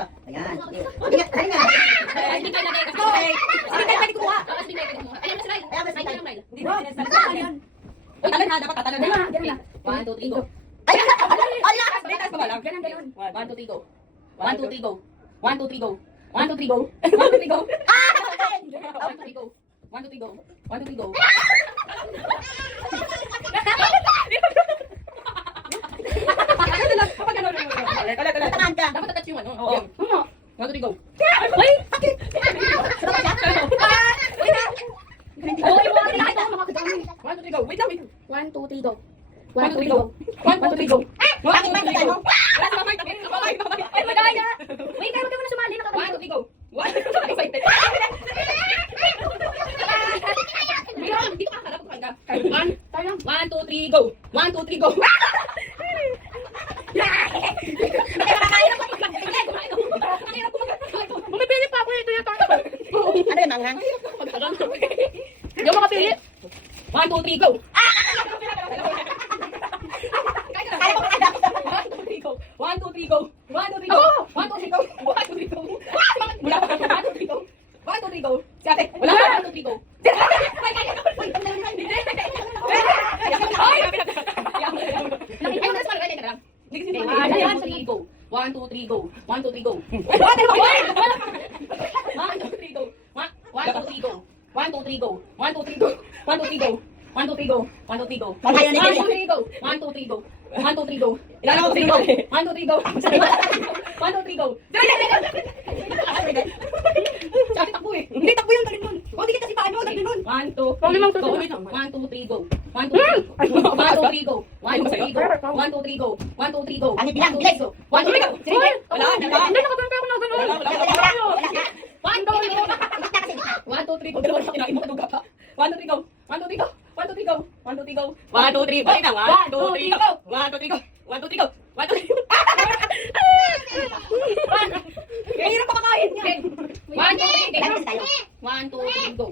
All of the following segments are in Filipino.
ito. Ayan. Sige, halika na. Hindi kayo lagay kasi. Sige, pwede kumuha. Hindi kayo kumuha. Ayan na slide. Ayan, slide. Hindi na slide. Uy, talon ha. Dapat tatalon na. Ganun na. 1, 2, 3, go. Ayan, ala. Taas pa ba lang? Ganun, ganun. 1, 2, 3, go. 1, 2, 3, go. 1, 2, 3, go. 1, 2, 3, go. 1, 2, 3, go. 1, 2, 3, go. 1, 2, 3, go. 1, 2, 3, go. Tamaan ka. Dapat touch yung ano. Oo. 1, 2, 3, go. Uy! Okay, 1, 2, 3, go. Wait lang, wait. 1, 2, 3, go. 1, 2, 3, go. 1, 2, 3, go. Bakit ba ito? Wala sa babay, tapos. Babay. Ay, magay na! Wait, kaya mo na sumali. 1, 2, 3, go. 1, 2, 3, go. Hindi ko kakalap ko ka. 1, 2, 3, go. 1, 2, 3, go. Bumipili pa ako ito yung Ano yung manghang? Hindi ako makapili. 1, 2, 3, go. 1, 2, 3, go. 1, 2, 3, go. 1, 2, 3, go. 1, 2, 3, go. Wala pa. 1, 2, 3, go. 1, 2, 3, go. Si ate, wala pa. 1, 2, 3, go. Nakita mo na sa mga lang. 1, 2, 3, go. 1, 2, 3, go. 1, 2, 3, go. 1, 2, 3, go. 1, 2, 3, go. 1, 2, 3, go. 1, 2, 3, go. 1, 2, 3, go. 1, 2, 3, go. 1, 2, 3, go. 1, 2, 3, go. 1, 2, 3, go. 1, 2, 3, go. 1, 2, 3, go. Ilan ako 3, go. 1, 2, 3, go. 1, 2, 3, go. Sabi takbo eh. Hindi takbo yung talin nun. O, di kita si paano, talin nun. 1, 2, 3, go. 1, 2, 3, go. 1, 2, 3, go. 1, 2, 3, go. 1, 2, 3, go. 1, 2, 3, go. 1, 2, 3, go. 1, 2, 3, go. 1, 2, 3, go. Sige, wala. Hindi, nakabante ako na ganun. Wala. 1, 2, 3, go. 1, 2, 3, go. Dalawa na kinain mo kaduga pa. 1, 2, 3, go. 1, 2, 3, go. 1, 2, 3, go. 1, 2, 3, go. 1, 2, 3, balik na. 1, 2, 3, go. 1, 2, 3, go. 1, 2, 3, go. 1, 2, 3, go. Hirap pa kakain niya. 1, 2, 3, 1, 2, 3, go.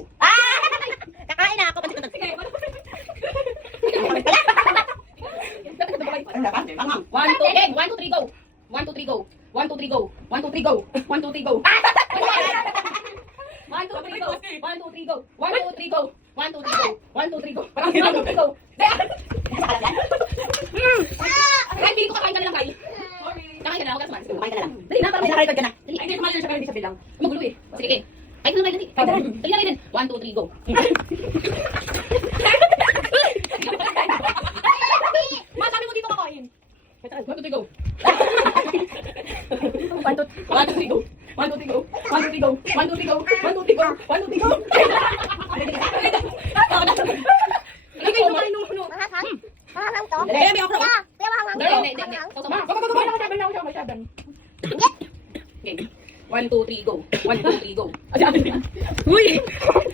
Kakain na ako. Sige. 1, 2, 3, go. 1, 2, 3, go. 1, 2, 3, go. 1, 2, 3, go. 1, 2, 3, go. 1, 2, 3, go. 1, 2, 3, go. 1, 2, 3, go. 1, 2, 3, go. 1, 2, 3, go. 1, 2, 3, go. Ay, hindi ko kakain ka na lang, Kai. Kakain ka na, huwag ka naman. Kumain ka na lang. Dali na, para May nakarecord ka na. Dali, ay, hindi sumali na siya, pero hindi siya bilang. Magulo eh. Sige, eh. Ay, ito na, dali. Dali na, dali. 1, 2, 3, go. Sabi mo dito kakain. 1, 2, 3, go. 1, 2, 1, 2, 3, go. 1, 2, 3, go. 1, 2, 3, go. 1, 2, 3, go. 1, 2, 3, go. 1, 2, 3, go. Ay, kayo kumain nung ano. Eh, may ako. Hindi. Okay. 1, 2, 3, go. 1, 2, 3, go. Uy!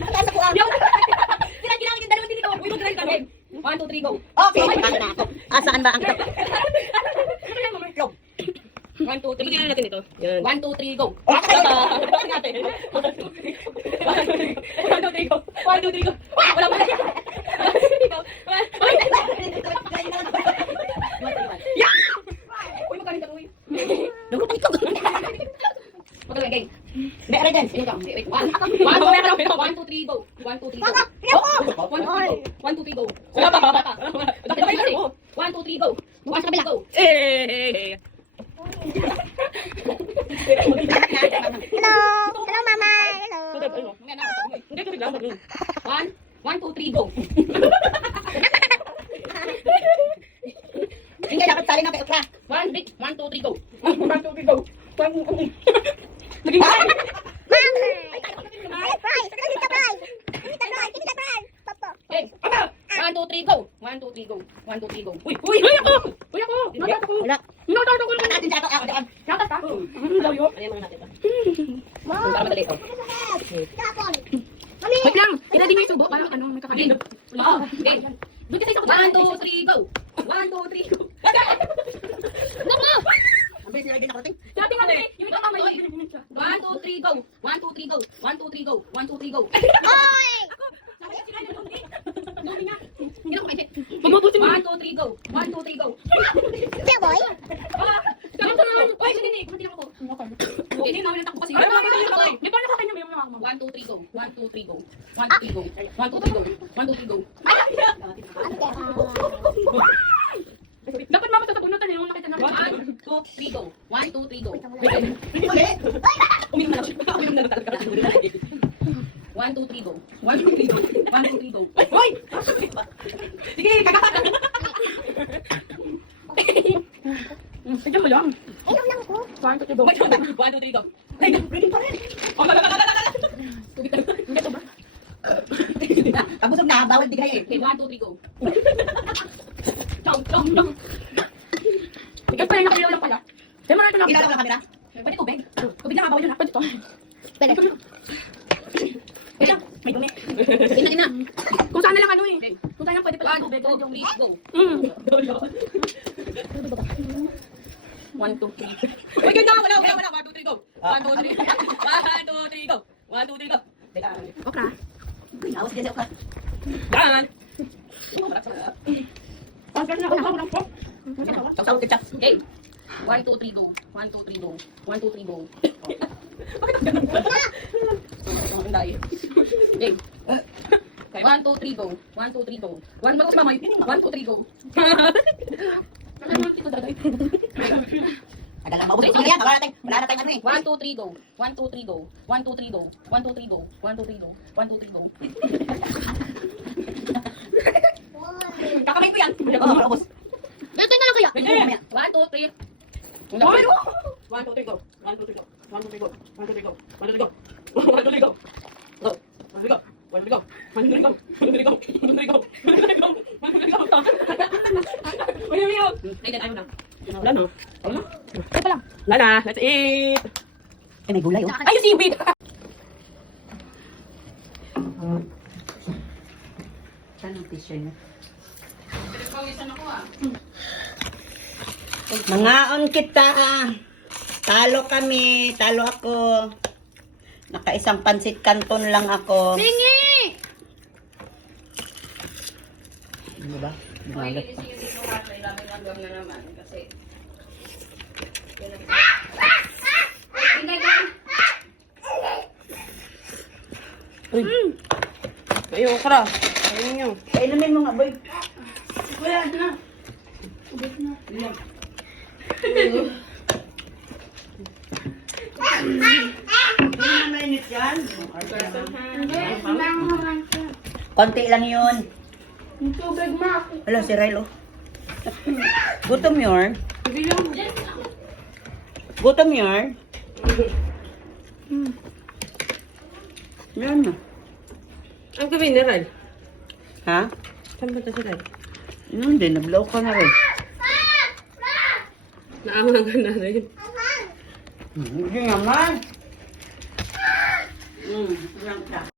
Taas ako ang. Ginagawa yung dalawang dito. Uy, mag-drive kami. 1, 2, 3, go. Okay, kumain na ako. Saan ba ang ito? 1, 2, 3. Tignan natin ito. 1, 2, 3, go. 1, 2, 3, go. 1, 2, 3, go. Wala pa. Uy, magkanin ka, uy. Magaling, gang. Hindi, aray din. Sino ka? Wait, 1, 2, 3, go. 1, 2, 3, go. 1, 2, 3, go. Wala pa. 1, 2, 3, go. 1, 2, 3, go. Hello, Mama. Hello. 1, 2, 3, go. Hindi, dapat tali na kayo ka. 1, 2, 3, go. 1, 2, 3, go. Naging Fries. Give me the fries. Papa. Okay. 1, 2, 3, go. 1, 2, 3, go. 1, 2, 3, go. Uy, ako! Wala. Natato ko Saan natin sa ako daan. Natas ka? Ano yung mga natin? Para madali ito. Tapon. Wait lang! I-ready niyo yung tubo. Parang ano, may kakain. Oo. Okay. Doon kasi ako. 1, 2, 3, go. 1, 2, 3, go. Naku! Ang bilis nila din ako natin. Dati nga kasi, yung ikaw kamay. 1, 2, 3, go. 1, 2, 3, go. 1, 2, 3, go. 1, 2, 3, go. Oy! Hindi ako kainin. Magmabuti mo. 1, 2, 3, go. 1, 2, 3, go. Siya, boy? Ah, Kamu sa naman. Uy, hindi. Hindi ako. Hindi namin natakbo kasi. Ay, bakit yun ako? Di ba nasa kanya may mga ako? 1, 2, 3, go. 1, 2, 3, go. 1, 2, 3, go. 1, 2, 3, go. 1, 2, 3, go. Dapat mama tatabunutan yung nakita namin. 1, 2, 3, go. 1, 2, 3, go. Uli. Uminom na lang siya. Uminom na lang talaga. 1, 2, 3, go. 1, 2, 3, go. 1, 2, 3, go. Hoy! Sige, kakatak! Tignan mo lang. Inom lang ko. Saan ko ito? 1, 2, 3, go. Ay, ready pa rin. Oh, tubig na. Ito ba? Pabusog na, bawal bigay eh. Okay, 1, 2, 3, go. Chong, chong, chong. Ikaw pa yung nakaliw lang pala. Kaya marami lang. Kilala ko ng camera. Pwede tubig? Tubig na, bawal yun. Pwede to. Pwede. Wait lang, may dumi. Ina. Kung saan na lang ano eh. Kung saan lang pwede pala 1, 2, tubig. 3, go. 1, 2, 3. Uy, ganda! Wala! 1, 2, 3, go. 1, 2, 3. 1, 2, 3, go. 1, 2, 3, go. Teka. Okra. Awas din siya. Yan! Pagkat na ako. Saw-saw ketchup. Okay. 1, 2, 3, go. 1, 2, 3, go. 1, 2, 3, go. Ang dahil. Okay. Okay, 1, 2, 3, go. 1, 2, 3, go. 1, mag si mamay. 1, 2, 3, go. Tagal lang maubos. Sige yan, wala na tayong ano eh. 1, 2, 3, go. 1, 2, 3, go. 1, 2, 3, go. 1, 2, 3, go. 1, 2, 3, go. 1, 2, 3, go. Kakamay ko yan. Oo, maubos. Dito na lang kaya. Wait, mamaya. 1, 2, 3. 1, 2, 3, go. 1, 2, 3, go. 1, 2, 3, go. 1, 2, 3, go. 1, 2, 3, go. 1, 2, 3, go. Go. 1, 2, 3, go. 1, 2, 3, go. 1, 2, 3, go. 1, 2, 3, go. 1, 2, 3, go. 1, 2, 3, go. 1, 2, 3, go. Uy, uy, uy. Ay, ayaw na. Wala na. Wala na. Ay pala. Wala na. Let's eat. Eh, may gulay oh. Ay, yung seaweed. Saan ang tissue niya? Mangaon kita. Talo kami. Talo ako. Nakaisang pansit canton lang ako. Tingi! Ano ba? Bumalat pa. Ay, okra. Ayun nyo. Kainumin mo nga, boy. Wala na. Hindi na mainit yan. Hindi. Kumangan ka. Konti lang yun. Yung tubig ma. Wala, si Ryle, oh. Gutom yun. Hindi lang. Gutom yun. Yan na. Ang gawin ni Ral. Ha? Saan ba ito si Ral? Hindi, nablaw ka na rin. Naamang ka na rin. Hindi naman. Yan ka.